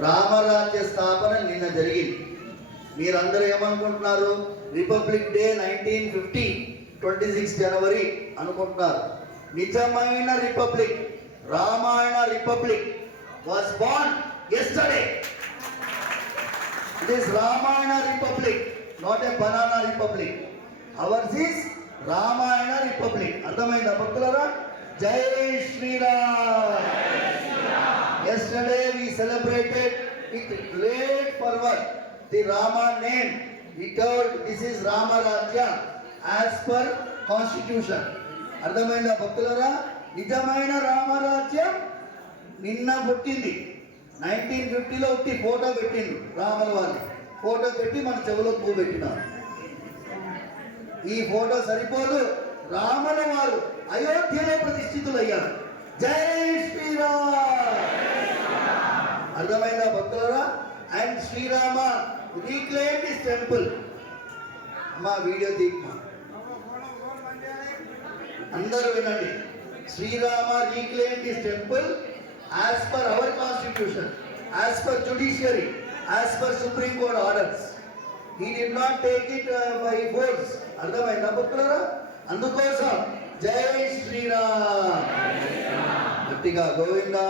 రామరాజ్య స్థాపన నిన్న జరిగింది. మీరందరూ ఏమనుకుంటున్నారు? Republic day nineteen fifty twenty six జనవరి అనుకుంటున్నారు. నిజమైన republic Ramayana republic was born yesterday it is Ramayana republic not a banana republic ours is Ramayana republic అర్థమైందా భక్తులరా? జై Sriram. Yesterday we celebrated with great fervor the Rama name. We told this is Rama Rajya as per constitution. అర్థమైందా భక్తులరా? నిజమైన రామరాజ్యం నిన్న పుట్టింది. Nineteen ఫిఫ్టీలో వచ్చి photo పెట్టిండు రాముల వారిని. ఫోటో పెట్టి మన చెవులో పువ్వు పెట్టినారు. ఈ ఫోటో సరిపోదు. రాముల వారు అయోధ్యలో ప్రతిష్ఠితులయ్యారు. జై శ్రీరామ్! అర్థమైన భక్తులరా? And Shrirama reclaim this temple. అమ్మా వీడియో తీయమ్మా. అందరూ వినండి. Shrirama reclaim this temple as per our constitution as per judiciary as per supreme court orders we did not take it by force అర్థమైందా భక్తులరా? అందుకోసం జై శ్రీరామ్. గట్టిగా గోవిందా.